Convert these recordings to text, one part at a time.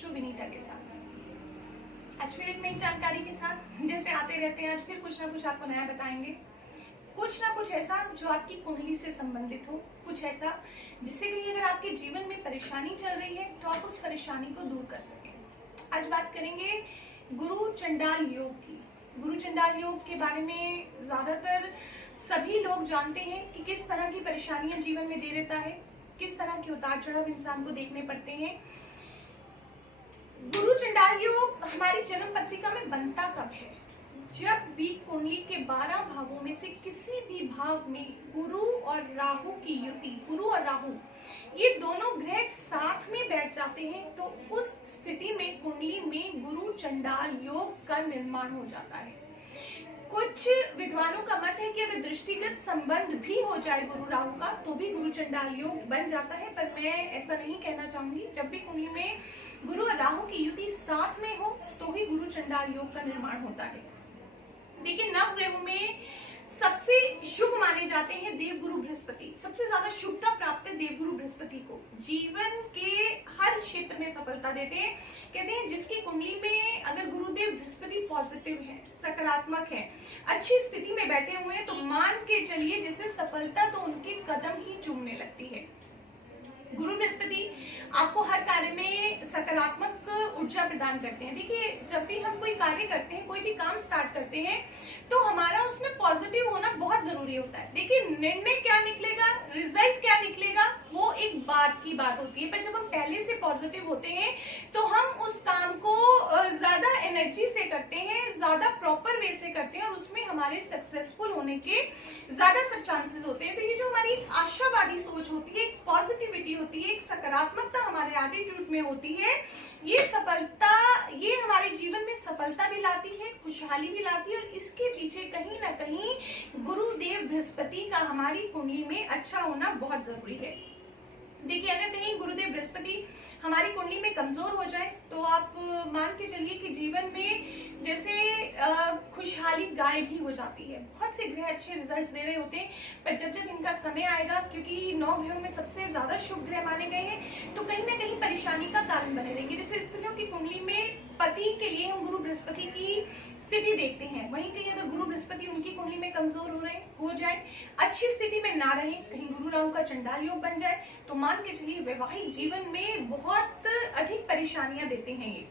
Maestro Vinita के साथ। आज फिर एक नई जानकारी के साथ जैसे आते रहते हैं, आज फिर कुछ ना कुछ आपको नया बताएंगे, कुछ ना कुछ ऐसा जो आपकी कुंडली से संबंधित हो, कुछ ऐसा जिससे कि अगर आपके जीवन में परेशानी चल रही है तो आप उस परेशानी को दूर कर सकें। आज बात करेंगे गुरु चंडाल योग की। गुरु चंडाल योग के बारे में ज्यादातर सभी लोग जानते हैं कि किस तरह की परेशानियां जीवन में दे देता है, किस तरह के उतार चढ़ाव इंसान को देखने पड़ते हैं। गुरु चंडाल योग हमारी जन्म पत्रिका में बनता कब है? जब भी कुंडली के 12 भावों में से किसी भी भाव में गुरु और राहु की युति, गुरु और राहु ये दोनों ग्रह साथ में बैठ जाते हैं तो उस स्थिति में कुंडली में गुरु चंडाल योग का निर्माण हो जाता है। कुछ विद्वानों का मत है कि अगर दृष्टिगत संबंध भी हो जाए गुरु राहु का तो भी गुरु चंडाल योग बन जाता है, पर मैं ऐसा नहीं कहना चाहूंगी। जब भी कुंडली में गुरु और राहु की युति साथ में हो तो ही गुरु चंडाल योग का निर्माण होता है। देखिए, नवग्रहों में सबसे शुभ माने जाते हैं देवगुरु बृहस्पति। सबसे ज्यादा शुभता प्राप्त है देवगुरु बृहस्पति को। जीवन के हर क्षेत्र में सफलता देते हैं। कहते हैं जिसकी कुंडली में अगर गुरुदेव बृहस्पति पॉजिटिव है, सकारात्मक है, अच्छी स्थिति में बैठे हुए हैं तो मान के चलिए जैसे सफलता तो उनके कदम ही चूमने लगती है। गुरु बृहस्पति आपको हर कार्य में सकारात्मक ऊर्जा प्रदान करते हैं। देखिए, जब भी हम कोई कार्य करते हैं, कोई भी काम स्टार्ट करते हैं तो हमारा उसमें पॉजिटिव होना बहुत जरूरी होता है। देखिए, निर्णय क्या निकलेगा, रिजल्ट क्या निकलेगा, वो एक बात की बात होती है, पर जब हम पहले से पॉजिटिव होते हैं तो हम उस काम को ज्यादा एनर्जी से करते हैं, ज्यादा प्रॉपर वे से करते हैं और उसमें हमारे सक्सेसफुल होने के ज्यादा चांसेस होते हैं। तो ये जो हमारी आशावादी सोच होती है, एक पॉजिटिविटी होती है, एक सकारात्मकता हमारे एटीट्यूड में होती है, ये सफलता, ये हमारे जीवन में सफलता भी लाती है, खुशहाली भी लाती है और इसके पीछे कहीं ना कहीं गुरुदेव बृहस्पति का हमारी कुंडली में अच्छा होना बहुत जरूरी है। देखिए, अगर कहीं गुरुदेव बृहस्पति हमारी कुंडली में कमजोर हो जाए तो आप मान के चलिए कि जीवन में जैसे खुशहाली गायब ही हो जाती है। बहुत से ग्रह अच्छे रिजल्ट्स दे रहे होते हैं, पर जब जब इनका समय आएगा, क्योंकि 9 ग्रहों में सबसे ज्यादा शुभ ग्रह माने गए हैं, तो कहीं ना कहीं परेशानी का कारण बने रहेंगे। जैसे स्त्रियों की कुंडली में पति के लिए हम गुरु बृहस्पति की स्थिति देखते हैं, वहीं कहीं अगर गुरु बृहस्पति उनकी कुंडली में कमजोर हो जाए, अच्छी स्थिति में ना रहे, कहीं गुरु राहु का चंडाल योग बन जाए तो मान के चलिए वैवाहिक जीवन में बहुत अधिक परेशानियां देते हैं ये।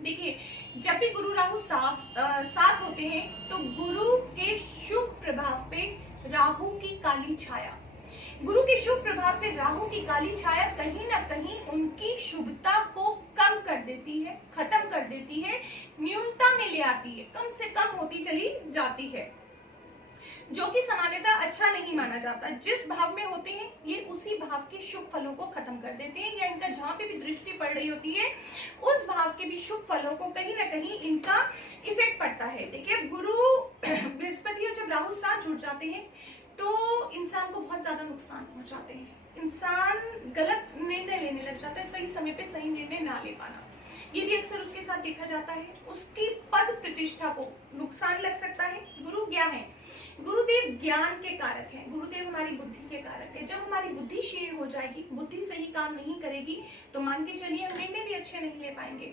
देखिए, जब भी गुरु राहु साथ होते हैं तो गुरु के शुभ प्रभाव पे राहु की काली छाया, गुरु के शुभ प्रभाव पे राहु की काली छाया कहीं ना कहीं उनकी शुभता को कम कर देती है, खत्म कर देती है, न्यूनता में ले आती है, कम से कम होती चली जाती है, जो कि सामान्यतः अच्छा नहीं माना जाता। जिस भाव में होते हैं ये उसी भाव के शुभ फलों को खत्म कर देते हैं, या इनका जहां पे भी दृष्टि पड़ रही होती है उस भाव के भी शुभ फलों को कहीं ना कहीं इनका इफेक्ट पड़ता है। देखिए, गुरु बृहस्पति और जब राहु साथ जुड़ जाते हैं तो इंसान को बहुत ज्यादा नुकसान पहुंचाते हैं। इंसान गलत निर्णय लेने लग जाता है, सही समय पे सही निर्णय ना ले पाना, ये भी अक्सर उसके साथ देखा जाता है। उसकी पद प्रतिष्ठा को नुकसान लग सकता है। गुरु क्या है? गुरुदेव ज्ञान के कारक है, गुरुदेव हमारी बुद्धि के कारक है। जब हमारी बुद्धि क्षीण हो जाएगी, बुद्धि सही काम नहीं करेगी तो मान के चलिए हम निर्णय भी अच्छे नहीं ले पाएंगे।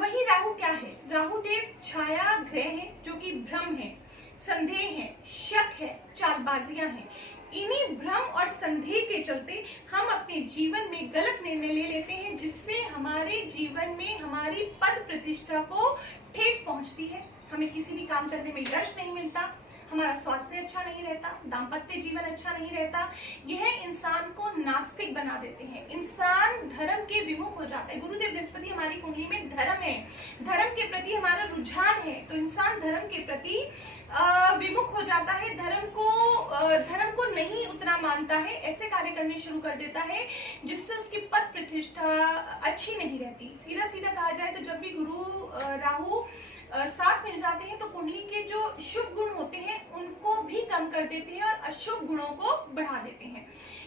वही राहु क्या है? राहुदेव छाया ग्रह है जो कि भ्रम है, संदेह है, शक है, चालबाजियां हैं। इन्हीं भ्रम और संदेह के चलते हम अपने जीवन में गलत निर्णय ले लेते हैं, जिससे हमारे जीवन में हमारी पद प्रतिष्ठा को ठेस पहुंचती है, हमें किसी भी काम करने में यश नहीं मिलता, हमारा स्वास्थ्य अच्छा नहीं रहता, दाम्पत्य जीवन अच्छा नहीं रहता। यह इंसान को नास्तिक बना देते हैं, इंसान धर्म के विमुख हो जाता है। गुरुदेव बृहस्पति हमारी कुंडली में धर्म है, धर्म के प्रति हमारा रुझान है, तो इंसान धर्म के प्रति विमुख हो जाता है, धर्म को नहीं उतना मानता है, ऐसे कार्य करने शुरू कर देता है जिससे उसकी पद प्रतिष्ठा अच्छी नहीं रहती। सीधा सीधा कहा जाए तो जब भी गुरु राहु साथ मिल जाते हैं तो कुंडली के जो शुभ गुण होते हैं उनको भी कम कर देते हैं और अशुभ गुणों को बढ़ा देते हैं।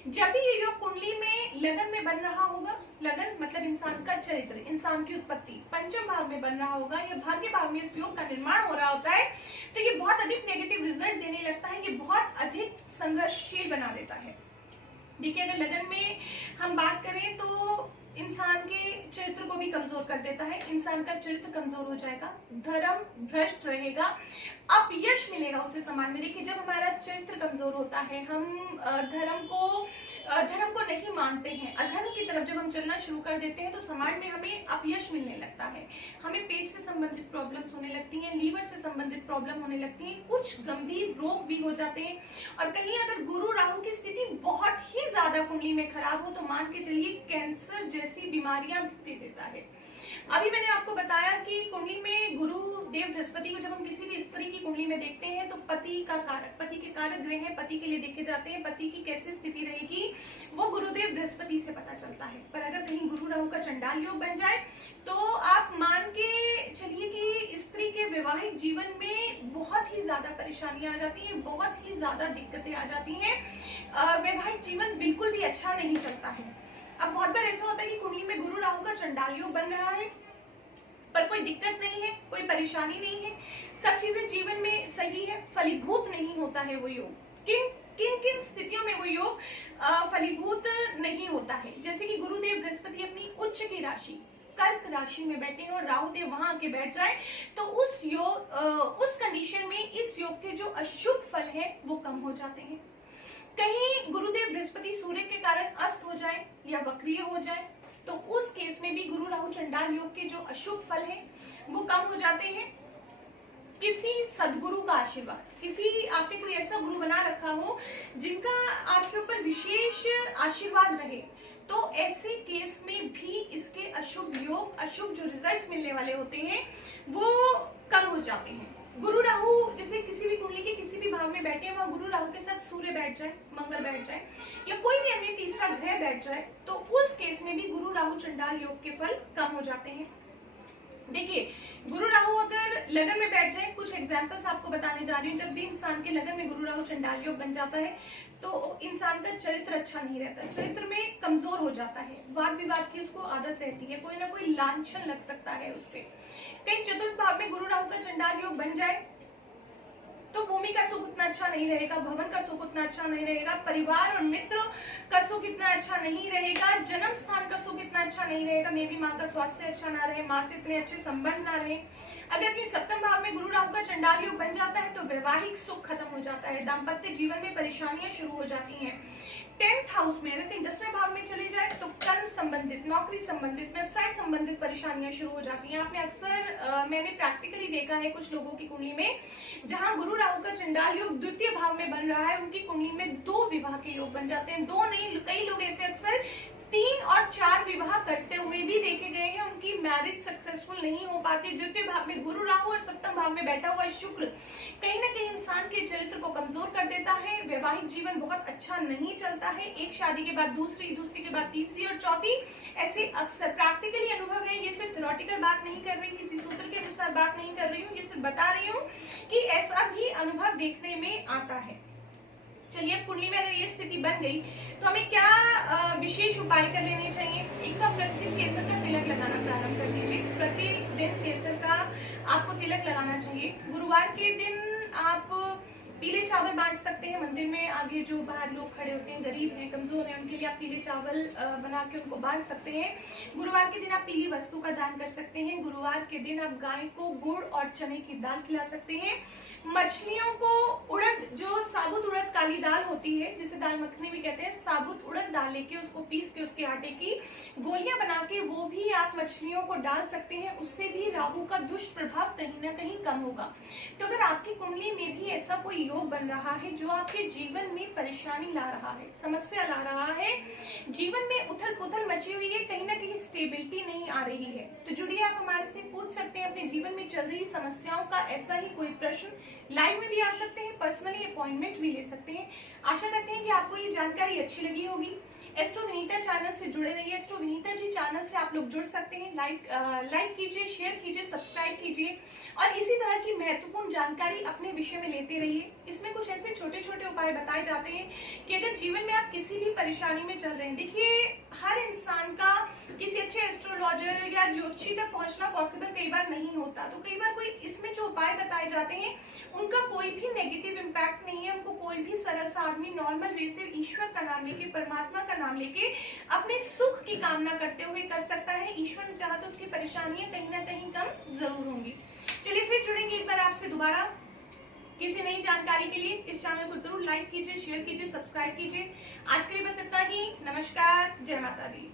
जब भी ये योग कुंडली में लगन में बन रहा होगा, लगन मतलब इंसान का चरित्र, इंसान की उत्पत्ति पंचम भाव में बन रहा होगा या भाग्य भाव में इस योग का निर्माण हो रहा होता है, तो ये बहुत अधिक नेगेटिव रिजल्ट देने लगता है, ये बहुत अधिक संघर्षशील बना देता है। देखिए, अगर लगन में हम बात करें तो इंसान के चरित्र को भी कमजोर कर देता है। इंसान का चरित्र कमजोर हो जाएगा, धर्म भ्रष्ट रहेगा, अपयश मिलेगा उसे समाज में। देखिए, जब हमारा चरित्र कमजोर होता है, हम धर्म को नहीं मानते हैं, अधर्म की तरफ जब हम चलना शुरू कर देते हैं, तो समाज में हमें अपयश मिलने लगता है। हमें पेट से संबंधित प्रॉब्लम्स होने लगती हैं, लीवर से संबंधित प्रॉब्लम होने लगती हैं, कुछ गंभीर रोग भी हो जाते हैं। और कहीं अगर गुरु राहु की स्थिति बहुत ही ज्यादा कुंडली में खराब हो तो मान के चलिए कैंसर जैसी बीमारियां भी दे देता है। अभी मैंने आपको बताया कि कुंडली में गुरु देव बृहस्पति को जब हम किसी भी स्त्री की कुंडली में देखते हैं तो पति का कारक, पति के कारक ग्रह हैं, पति के लिए देखे जाते हैं। पति की कैसी स्थिति रहेगी वो गुरुदेव बृहस्पति से पता चलता है। पर अगर कहीं गुरु राहु का चंडाल योग बन जाए तो आप मान के चलिए कि स्त्री के वैवाहिक जीवन में बहुत ही ज्यादा परेशानियां आ जाती हैं, बहुत ही ज्यादा दिक्कतें आ जाती हैं। वैवाहिक जीवन बिल्कुल भी अच्छा नहीं चलता है। अब बहुत बार ऐसा होता है कि कुंडली में गुरु राहु का चंडाल योग बन रहा है पर कोई दिक्कत नहीं है, कोई परेशानी नहीं है, सब चीजें जीवन में सही है, फलीभूत नहीं होता है वो योग। किन किन स्थितियों में वो योग फलीभूत नहीं होता है? जैसे कि गुरुदेव बृहस्पति अपनी उच्च की राशि कर्क राशि में बैठे और राहु देव वहां आके बैठ जाए तो उस कंडीशन में इस योग के जो अशुभ फल है वो कम हो जाते हैं। कहीं गुरुदेव बृहस्पति सूर्य के कारण अस्त हो जाए या वक्रीय हो जाए तो उस केस में भी गुरु राहु चंडाल योग के जो अशुभ फल है वो कम हो जाते हैं। किसी सदगुरु का आशीर्वाद, किसी आपने कोई ऐसा गुरु बना रखा हो जिनका आपके ऊपर विशेष आशीर्वाद रहे तो ऐसे केस में भी इसके अशुभ योग, अशुभ जो रिजल्ट्स मिलने वाले होते हैं वो कम हो जाते हैं। गुरु राहु जैसे किसी भी कुंडली के किसी भी भाव में बैठे हैं, वहां गुरु राहु के साथ सूर्य बैठ जाए, मंगल बैठ जाए या कोई भी अन्य तीसरा ग्रह बैठ जाए तो उस केस में भी गुरु राहु चंडाल योग के फल कम हो जाते हैं। देखिए, गुरु राहु अगर लगन में बैठ जाए, कुछ एग्जांपल्स आपको बताने जा रही हूँ। जब भी इंसान के लगन में गुरु राहु चंडाल योग बन जाता है तो इंसान का चरित्र अच्छा नहीं रहता, चरित्र में कमजोर हो जाता है, वाद विवाद की उसको आदत रहती है, कोई ना कोई लांछन लग सकता है उस पे। कहीं चतुर्थ भाव में गुरु राहु का चंडाल योग बन जाए तो भूमि का सुख उतना अच्छा नहीं रहेगा, भवन का सुख उतना अच्छा नहीं रहेगा, परिवार और मित्र का सुख इतना अच्छा नहीं रहेगा, जन्म स्थान का सुख इतना अच्छा नहीं रहेगा, मे भी माँ का स्वास्थ्य अच्छा ना रहे, माँ से इतने अच्छे संबंध ना रहे। अगर कि सप्तम भाव में गुरु राहु का चंडाल योग बन जाता है तो वैवाहिक सुख खत्म हो जाता है, दाम्पत्य जीवन में परेशानियां शुरू हो जाती हैं। 10th हाउस में अगर कहीं 10वें भाव में चले जाए तो कर्म संबंधित, नौकरी संबंधित, व्यवसाय संबंधित परेशानियां शुरू हो जाती हैं। आपने अक्सर मैंने प्रैक्टिकली देखा है कुछ लोगों की कुंडली में जहां गुरु राहु का चंडाल योग द्वितीय भाव में बन रहा है, उनकी कुंडली में 2 विवाह के योग बन जाते हैं। 2 नहीं, कई लोग ऐसे अक्सर 3 और 4 विवाह करते हुए भी देखे गए हैं, उनकी मैरिज सक्सेसफुल नहीं हो पाती। द्वितीय भाव में गुरु राहु और सप्तम भाव में बैठा हुआ शुक्र कहीं ना कहीं इंसान के चरित्र को कमजोर कर देता है, वैवाहिक जीवन बहुत अच्छा नहीं चलता है, एक शादी के बाद दूसरी, दूसरी के बाद तीसरी और चौथी, ऐसे अक्सर प्रैक्टिकली अनुभव है। ये सिर्फ थ्योरेटिकल बात नहीं कर रही, किसी सूत्र के अनुसार बात नहीं कर रही हूँ, ये सिर्फ बता रही हूँ कि ऐसा भी अनुभव देखने में आता है। चलिए, अब कुंडली में अगर ये स्थिति बन गई तो हमें क्या विशेष उपाय कर लेने चाहिए? एक तो प्रतिदिन केसर का तिलक लगाना प्रारंभ कर दीजिए। प्रतिदिन केसर का आपको तिलक लगाना चाहिए। गुरुवार के दिन आप पीले चावल बांट सकते हैं मंदिर में, आगे जो बाहर लोग खड़े होते हैं, गरीब हैं, कमजोर हैं, उनके लिए आप पीले चावल बना के उनको बांट सकते हैं। गुरुवार के दिन आप पीली वस्तु का दान कर सकते हैं। गुरुवार के दिन आप गाय को गुड़ और चने की दाल खिला सकते हैं। मछलियों को उड़द, जो साबुत उड़द काली दाल होती है जिसे दाल मखनी भी कहते हैं, साबुत उड़द दाल लेके उसको पीस के उसके आटे की गोलियां बना के वो भी आप मछलियों को डाल सकते हैं। उससे भी राहु का दुष्प्रभाव कहीं ना कहीं कम होगा। तो अगर आपकी कुंडली में भी ऐसा कोई योग बन रहा है जो आपके जीवन में परेशानी ला रहा है, समस्या ला रहा है, जीवन में उथल पुथल मची हुई है, कहीं ना कहीं स्टेबिलिटी नहीं आ रही है, तो जुड़िए, आप हमारे से पूछ सकते हैं अपने जीवन में चल रही समस्याओं का ऐसा ही कोई प्रश्न। लाइव में भी आ सकते हैं, पर्सनली अपॉइंटमेंट भी ले सकते हैं। आशा करते हैं कि आपको ये जानकारी अच्छी लगी होगी। एस्ट्रो विनीता चैनल से जुड़े रहिए। एस्ट्रो विनीता जी चैनल से आप लोग जुड़ सकते हैं। लाइक कीजिए, शेयर कीजिए, सब्सक्राइब कीजिए और इसी तरह की महत्वपूर्ण जानकारी अपने विषय में लेते रहिए। इसमें कुछ ऐसे छोटे छोटे उपाय बताए जाते हैं कि अगर जीवन में आप किसी भी परेशानी में चल रहे हैं, देखिए हर इंसान का किसी अच्छे एस्ट्रोलॉजर या ज्योतिषी तक पहुंचना पॉसिबल कई बार नहीं होता, तो कई बार कोई इसमें जो उपाय बताए जाते हैं उनका कोई भी नेगेटिव इम्पैक्ट नहीं है। उनको कोई भी सरल सा आदमी नॉर्मल वे से ईश्वर का नाम लेके, परमात्मा का नाम लेके अपने सुख की कामना करते हुए कर सकता है। ईश्वर ने चाहा तो उसकी परेशानियां कहीं ना कहीं कम जरूर होंगी। चलिए फिर जुड़ेंगे एक बार आपसे दोबारा किसी नई जानकारी के लिए। इस चैनल को जरूर लाइक कीजिए, शेयर कीजिए, सब्सक्राइब कीजिए। आज के लिए बस इतना ही। नमस्कार, जय माता दी।